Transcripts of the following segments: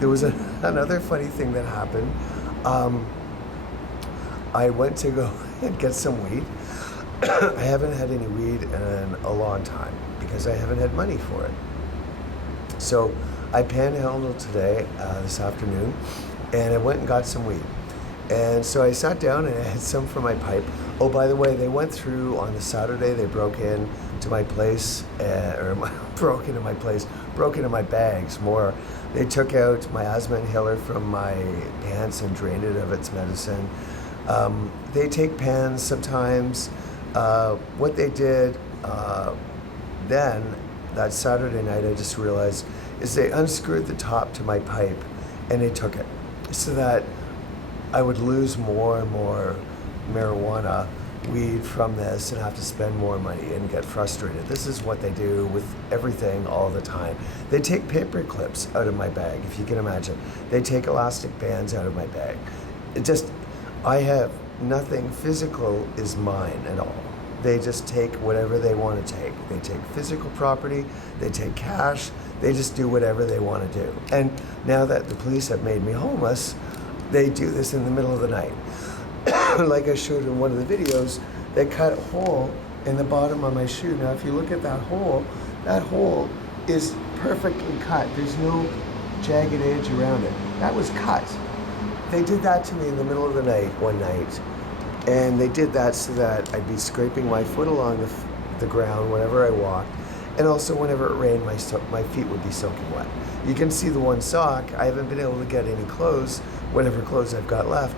there was another funny thing that happened. I went to go and get some weed. I haven't had any weed in a long time because I haven't had money for it. So I panhandled today, this afternoon, and I went and got some weed. And so I sat down and I had some for my pipe. Oh, by the way, they went through on the Saturday, they broke into my place, broke into my bags more. They took out my asthma inhaler from my pants and drained it of its medicine. They take pens sometimes. What they did then, that Saturday night, I just realized, is they unscrewed the top to my pipe and they took it so that I would lose more and more marijuana weed from this and have to spend more money and get frustrated. This is what they do with everything all the time. They take paper clips out of my bag, if you can imagine. They take elastic bands out of my bag. I have nothing physical is mine at all. They just take whatever they want to take. They take physical property, they take cash, they just do whatever they want to do. And now that the police have made me homeless, they do this in the middle of the night. Like I showed in one of the videos, they cut a hole in the bottom of my shoe. Now if you look at that hole is perfectly cut. There's no jagged edge around it. That was cut. They did that to me in the middle of the night one night. And they did that so that I'd be scraping my foot along the ground whenever I walked. And also whenever it rained, my feet would be soaking wet. You can see the one sock. I haven't been able to get any clothes, whatever clothes I've got left,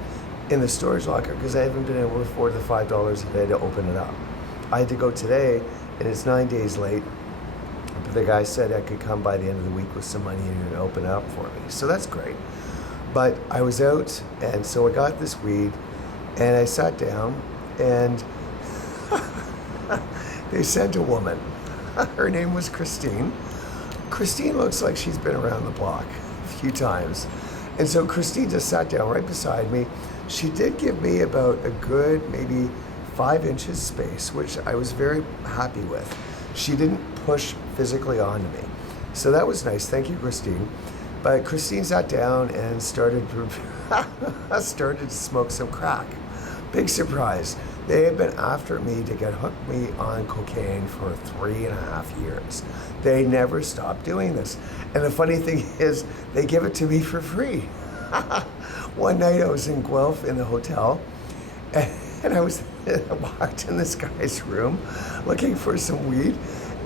in the storage locker because I haven't been able to afford the $5 a day to open it up. I had to go today, and it's 9 days late. But the guy said I could come by the end of the week with some money and open it up for me. So that's great. But I was out, and so I got this weed, and I sat down, and they sent a woman. Her name was Christine. Christine looks like she's been around the block a few times. And so Christine just sat down right beside me. She did give me about a good maybe 5 inches space, which I was very happy with. She didn't push physically onto me. So that was nice. Thank you, Christine. But Christine sat down and started to smoke some crack. Big surprise. They had been after me to hook me on cocaine for 3.5 years. They never stopped doing this. And the funny thing is, they give it to me for free. One night I was in Guelph in the hotel, and I walked in this guy's room looking for some weed,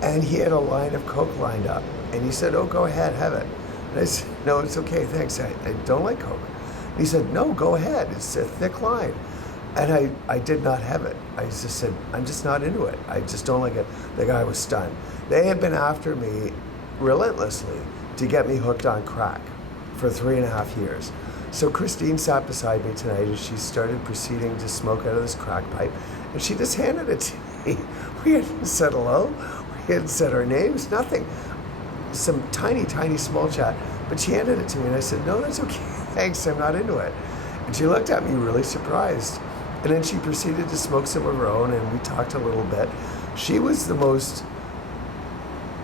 and he had a line of coke lined up. And he said, "Oh, go ahead, have it." And I said, "No, it's okay, thanks. I don't like coke." And he said, "No, go ahead. It's a thick line." And I did not have it. I just said, "I'm just not into it. I just don't like it." The guy was stunned. They had been after me relentlessly to get me hooked on crack for 3.5 years. So Christine sat beside me tonight and she started proceeding to smoke out of this crack pipe, and she just handed it to me. We hadn't said hello. We hadn't said our names, nothing. Some tiny, tiny small chat, but she handed it to me and I said, "No, that's okay. Thanks, I'm not into it." And she looked at me really surprised. And then she proceeded to smoke some of her own, and we talked a little bit. She was the most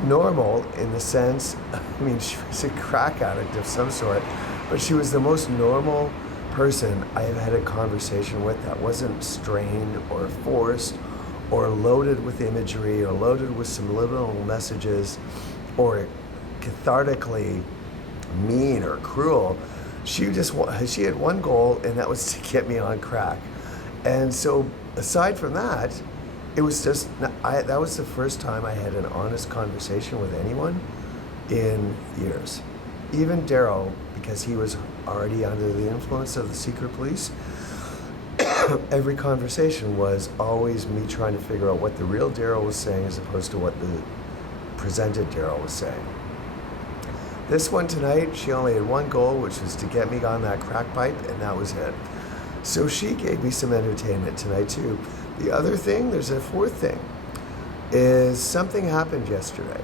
normal in the sense, I mean, she was a crack addict of some sort, but she was the most normal person I have had a conversation with that wasn't strained or forced or loaded with imagery or loaded with subliminal messages or cathartically mean or cruel. She had one goal, and that was to get me on crack. And so aside from that, it was just, that was the first time I had an honest conversation with anyone in years. Even Daryl, because he was already under the influence of the secret police, every conversation was always me trying to figure out what the real Daryl was saying as opposed to what the presented Daryl was saying. This one tonight, she only had one goal, which was to get me on that crack pipe, and that was it. So she gave me some entertainment tonight too. The other thing, there's a fourth thing, is something happened yesterday,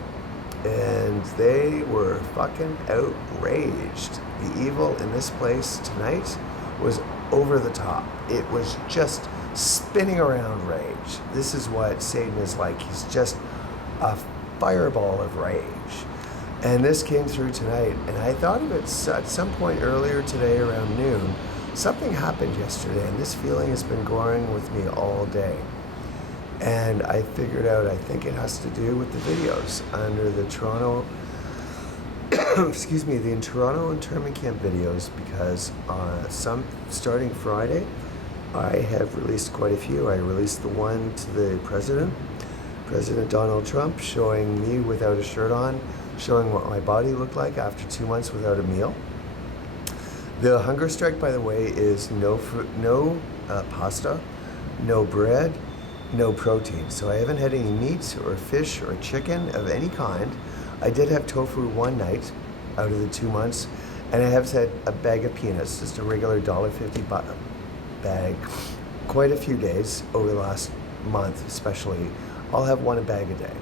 and they were fucking outraged. The evil in this place tonight was over the top. It was just spinning around rage. This is what Satan is like. He's just a fireball of rage. And this came through tonight, and I thought of it at some point earlier today around noon. Something happened yesterday, and this feeling has been growing with me all day. And I figured out, I think it has to do with the videos under the Toronto, the Toronto internment camp videos, because starting Friday, I have released quite a few. I released the one to the President Donald Trump, showing me without a shirt on, showing what my body looked like after 2 months without a meal. The hunger strike, by the way, is no pasta, no bread, no protein. So I haven't had any meat or fish or chicken of any kind. I did have tofu one night out of the 2 months, and I have had a bag of peanuts, just a regular $1.50 bag, quite a few days over the last month especially. I'll have one a bag a day.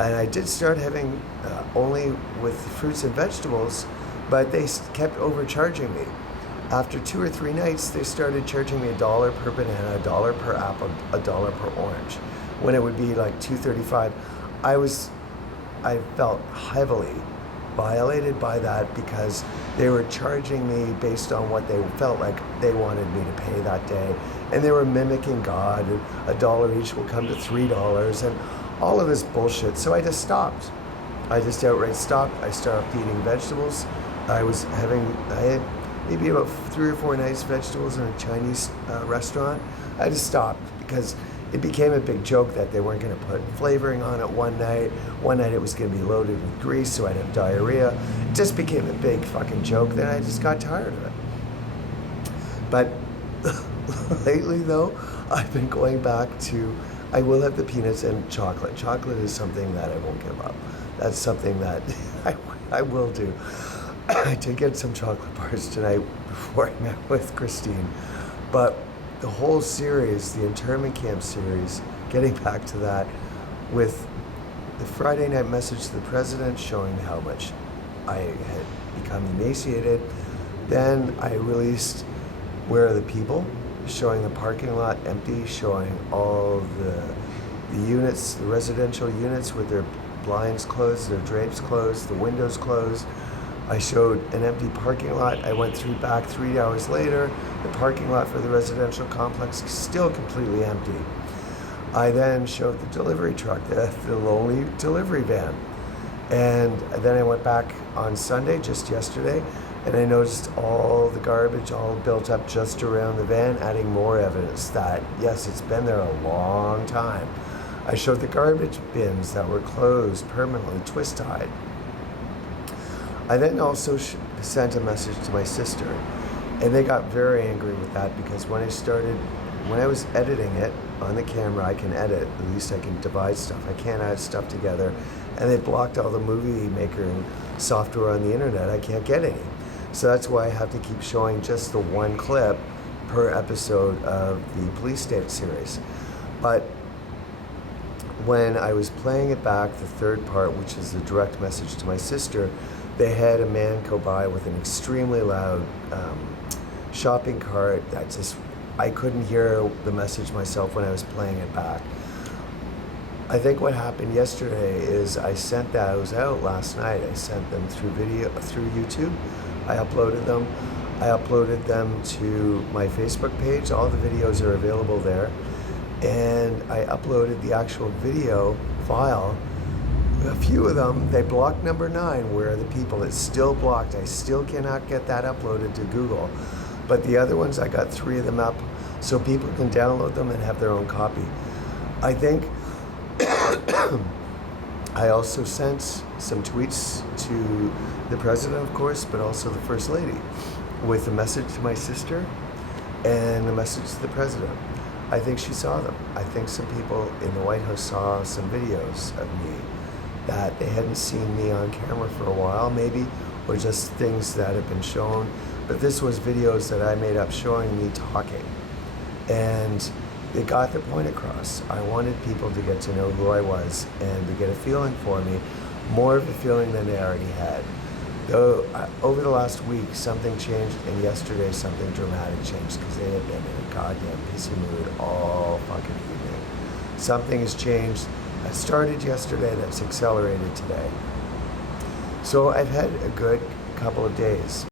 And I did start having only with fruits and vegetables, but they kept overcharging me. After 2 or 3 nights, they started charging me $1 per banana, $1 per apple, $1 per orange, when it would be like $2.35. I felt heavily violated by that, because they were charging me based on what they felt like they wanted me to pay that day. And they were mimicking God, and $1 each will come to $3, and all of this bullshit. So I just stopped. I just outright stopped. I stopped eating vegetables. I had maybe about 3 or 4 nice vegetables in a Chinese restaurant. I just stopped because it became a big joke that they weren't going to put flavoring on it one night. One night it was going to be loaded with grease, so I'd have diarrhea. It just became a big fucking joke. Then I just got tired of it. But lately, though, I've been going back to, I will have the peanuts and chocolate. Chocolate is something that I won't give up. That's something that I will do. I did get some chocolate bars tonight before I met with Christine. But the whole series, the internment camp series, getting back to that, with the Friday night message to the President showing how much I had become emaciated. Then I released Where Are the People, showing the parking lot empty, showing all the units, the residential units with their blinds closed, their drapes closed, the windows closed. I showed an empty parking lot. I went back 3 hours later. The parking lot for the residential complex is still completely empty. I then showed the delivery truck, the lonely delivery van. And then I went back on Sunday, just yesterday, and I noticed all the garbage all built up just around the van, adding more evidence that, yes, it's been there a long time. I showed the garbage bins that were closed permanently, twist-tied. I then also sent a message to my sister, and they got very angry with that, because when I was editing it on the camera, I can edit, at least I can divide stuff. I can't add stuff together, and they blocked all the movie maker and software on the internet. I can't get any. So that's why I have to keep showing just the one clip per episode of the POLICESTATE series. But when I was playing it back, the third part, which is the direct message to my sister, they had a man go by with an extremely loud shopping cart that I couldn't hear the message myself when I was playing it back. I think what happened yesterday is I sent those out last night. I sent them through YouTube. I uploaded them. I uploaded them to my Facebook page. All the videos are available there. And I uploaded the actual video file. A few of them, they blocked number 9, Where Are the People? It's still blocked. I still cannot get that uploaded to Google. But the other ones, I got 3 of them up so people can download them and have their own copy. I think I also sent some tweets to the President, of course, but also the First Lady, with a message to my sister and a message to the President. I think she saw them. I think some people in the White House saw some videos of me that they hadn't seen me on camera for a while, maybe, or just things that have been shown. But this was videos that I made up showing me talking. And it got the point across. I wanted people to get to know who I was and to get a feeling for me, more of a feeling than they already had. Though over the last week, something changed, and yesterday something dramatic changed, because they had been in a goddamn pissy mood all fucking evening. Something has changed. That started yesterday, that's accelerated today. So I've had a good couple of days.